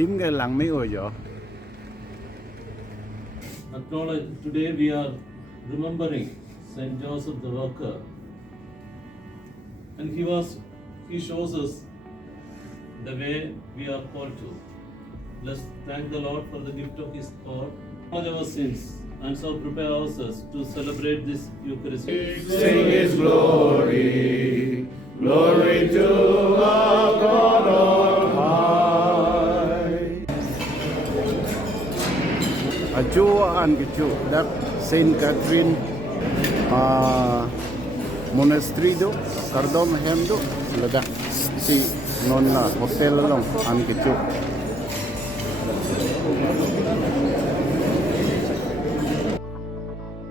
dim cái lang mấy ơi yo. Acknowledge, today we are remembering St. Joseph the Worker, and he shows us the way we are called to. Let's thank the Lord for the gift of His call, all our sins, and so prepare ourselves to celebrate this Eucharist. Sing His glory, glory to our God on high. Ajo an kichu dak Saint Catherine Monastery do Kardom hem do ladak si non la hotel long an kichu.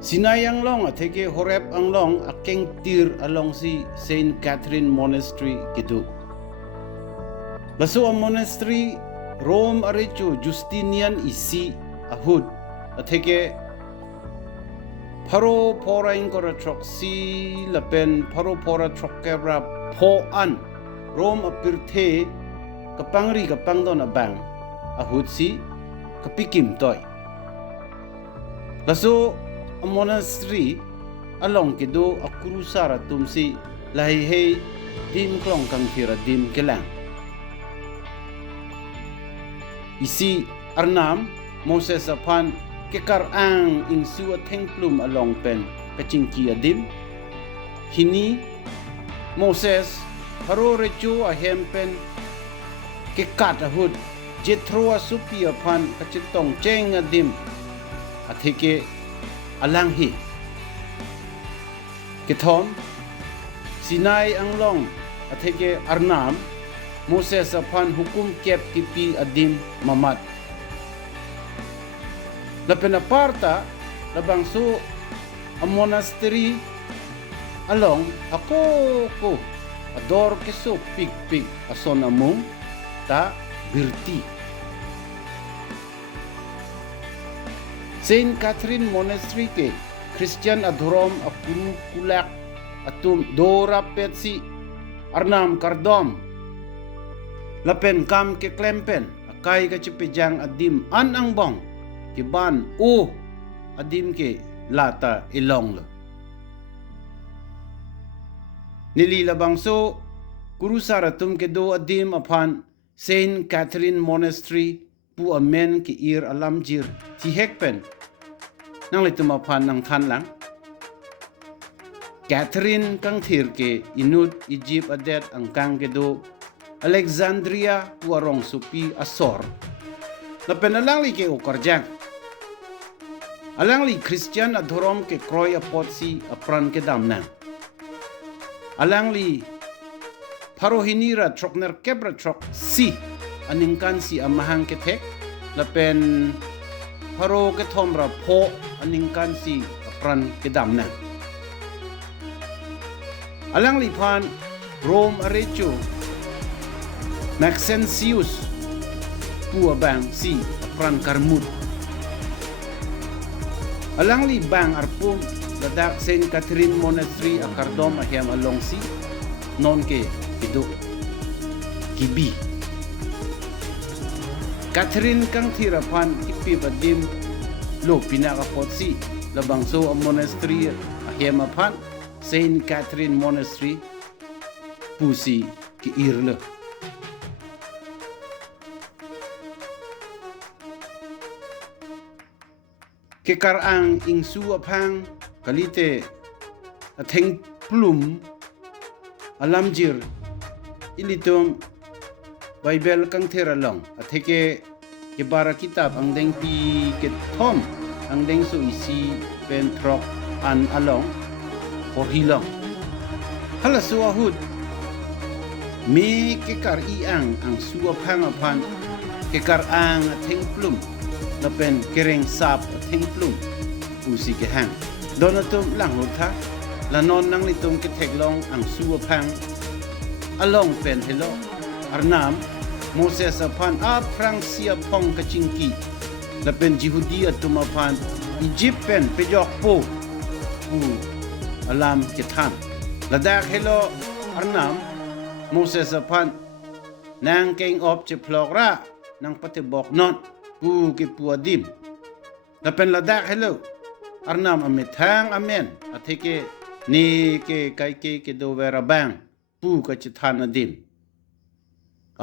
Sinayang long ateke horep ang long a Kangthir along si St. Catherine Monastery kidu. Baso ang monastery Rome aricho Justinian isi ahud ateke paro pora inkora trok si lapen paro pora trok kebra po an Rome apirte kapangri kapangdon abang ahud si kapikim toy. Baso ang monastery along kido akrusara tumsi lahihei dim klong Kangthir dim kelang. Isi arnam Moses apan kekarang insu templum along pen kacingki adim. Hini Moses haro recu ahempen kekat ahud Jethro asupi apan kacitong ceng adim atike alang hi Kithom Sinai anglong ateke arnam Moses apan hukum kep tipi adim mamat lapenaparta labangso a monastery along ako ko ador keso pig ason among ta birti St. Catherine Monastery ke Christian adhorom apun kulak atum dora petsi arnam kardom lapen kam ke klempen akai ka chipejang adim an ang bong kiban adim ke lata ilong lo nilila bangso kurusara tum ke do adim apan St. Catherine Monastery pu amen ki ir alamjir ti hekpen nang litumapan ng than lang Catherine Kangthir ke inut Egypt adet ang kanggedo Alexandria puarong supi asor na penalang li ke ukarjang alang li Christian adhorom ke kroy apotsi apran KEDAM-6 alang li parohinira trokner kebra trok si aningkan si amahang ketek lapen paro ketomra po aningkan si apran KEDAM-6 alang lipan Rome arecho Maxentius puabang si apran karmut alang li bang arpum ladak St. Catherine Monastery akardom ahem along si non ke idu kibi Catherine Kangthir apan ipi badim lo pinakapotsi labangso ang monastery ahem apan St. Catherine Monastery pusi ki irle kekarang ingsu apang kalite ateng plum alamjir ilitum Bible Kangthir along ateke kebara kitab ang deng pi ketom ang deng su isi pentrok an along or hilong hala suahud me kekar iang ang suapang apan kekar ang ateng plum lapen kereng sap ateng plum usi kehang donatum lang hurta lanon nang litum keteglong ang suapang along pen hello arnam Moses apan aprang siya pong kacingki lapen Jehudia tumapan Egypt pen pejok po alam ketan ladak hello arnam Moses apan nang keng op che plokra nang patibok non pu ke pu adim la pen la dak hello arnam amethang amen atheke ni ke kai ke do vera bang pu ka chithan adim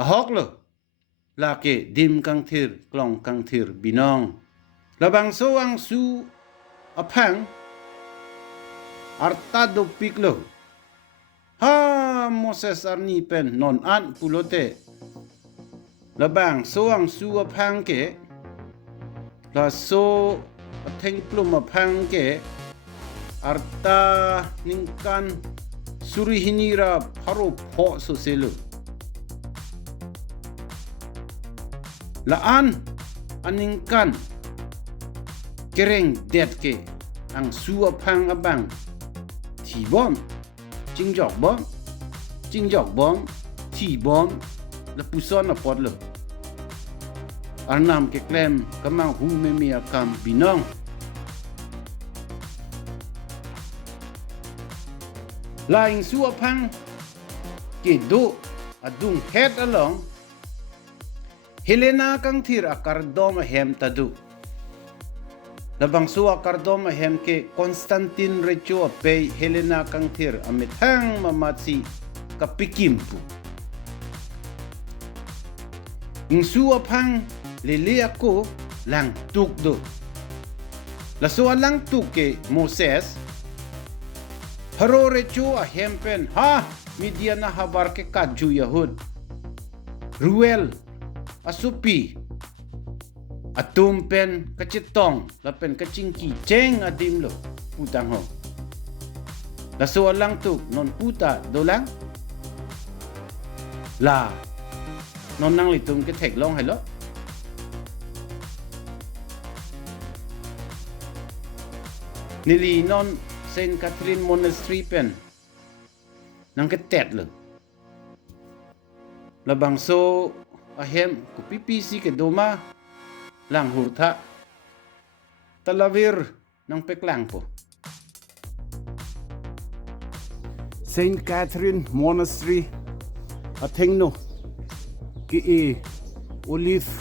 a hok lo la ke dim Kangthir klong Kangthir binong labang soang su apang arta do piklo ha Moses arni pen non an pulote labang soang su apang ke la so atheng plum apang ke arta ningkan surihinira paro pho so selu laan aningkan kereng det ke ang su apang abang thi bom jingjok bom thi bom la puson na pot lo arnam ke klem kamang hu me mi akam binong laing su apang ke do adung het along Helena Kangthir akardom hem tadu labang su akardom hem ke Konstantin recho pe Helena Kangthir amethang mamatsi kapikimpu ingsu apang lele ako lang tukdo la so lang tuke Moses haro recho a hempen ha Midiana Havar ke kadju Yahud Ruel asupi atumpen kacitong lapen kacingki ceng adim lo putang ho la so lang tu non puta dolang la non nang litum ke thek long hello nili non St. Catherine Monastery pen nang ke tet lo labang so ahem ku pipisi ke doma lang hurtha talavir nang peklang po St. Catherine Monastery athengno ki e olive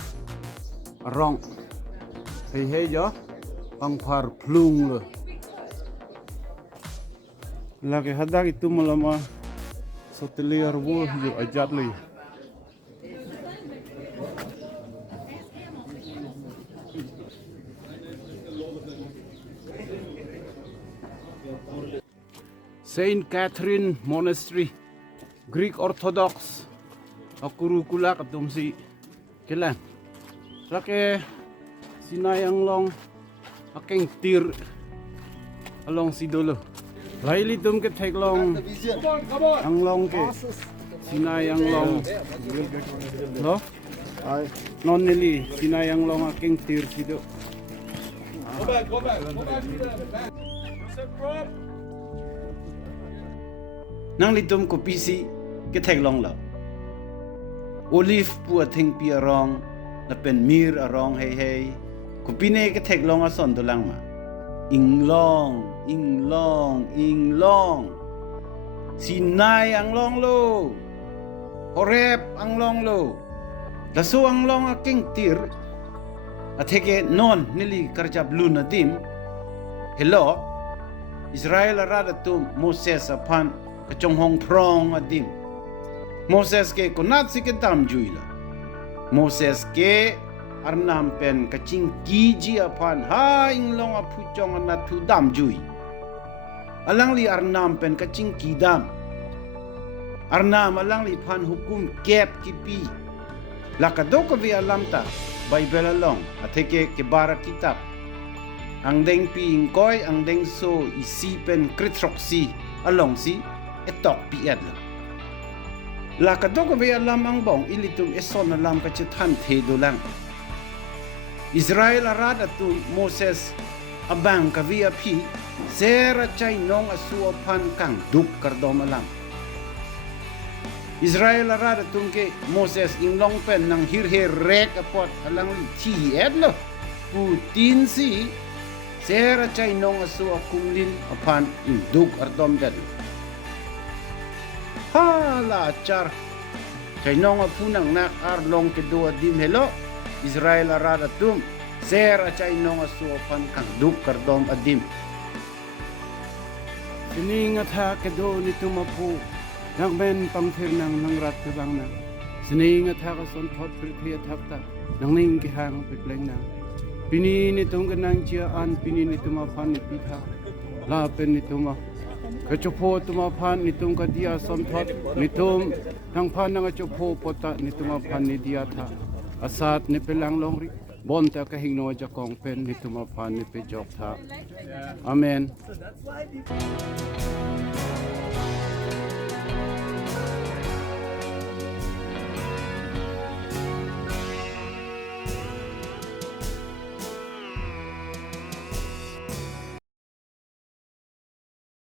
arong hei jo pangphar plung lo lagi hadak itu malama soteliar wo yo ajat li St. Catherine Monastery Greek Orthodox akurukula katum si kelan lake sinayang long Kangthir along si dolo laili tum ke thek long ang long ke sinayang long no non nili sinayang long Kangthir si do go back nang litum ko pisi ke thek long la olive pu athing pi arong la pen mir arong hei ko pine ke thek long a son do lang ma ing long Sinai ang long lo Horeb ang long lo la so ang long a Kangthir atheke non nili karjab luna dim hello Israel arada tu Moses apan kachong hong prong adim Moses ke kunat si ke dam juila Moses ke arnam pen kaching kiji apan ha inglong apuchong na tu dam jui alang li arnam pen kaching kidam arnam alang li pan hukum kep kipi lakado ko vi alam ta Bible along atheke ke bara kitab ang deng pi ingkoy ang deng so isi pen kritroksi along si etok pi edla la kadoko ve alam ang bong ilitum eson alam ka chitan the dolang Israel arada tu Moses abang ka via pi sera chai nong asuapan kang duk kardom alam Israel arada tungke Moses inglong pen nang hirhe rek apot alang ti edlo putin si sera chai nong asua kumlin apan duk ardom dad ha la char chai nong apunang nak arlong ke do dim hello Israel arad atum ser acha inong asuapan kang duk kardom adim sining atha kedo nitumapu nagmen pangthir nang rat bang na sining atha ka son thot prithya thakta nang ning ki hang pipleng na pini nitung kanang chia an pini nituma phan ni pitha la pen nituma kachopo tuma phan nitung ka dia som thot nitum nang phan nang chopo pota nituma phan ni dia tha asat ni pelang longri bon ta ka hingno ja kong pen nituma phan ni pe jok tha amen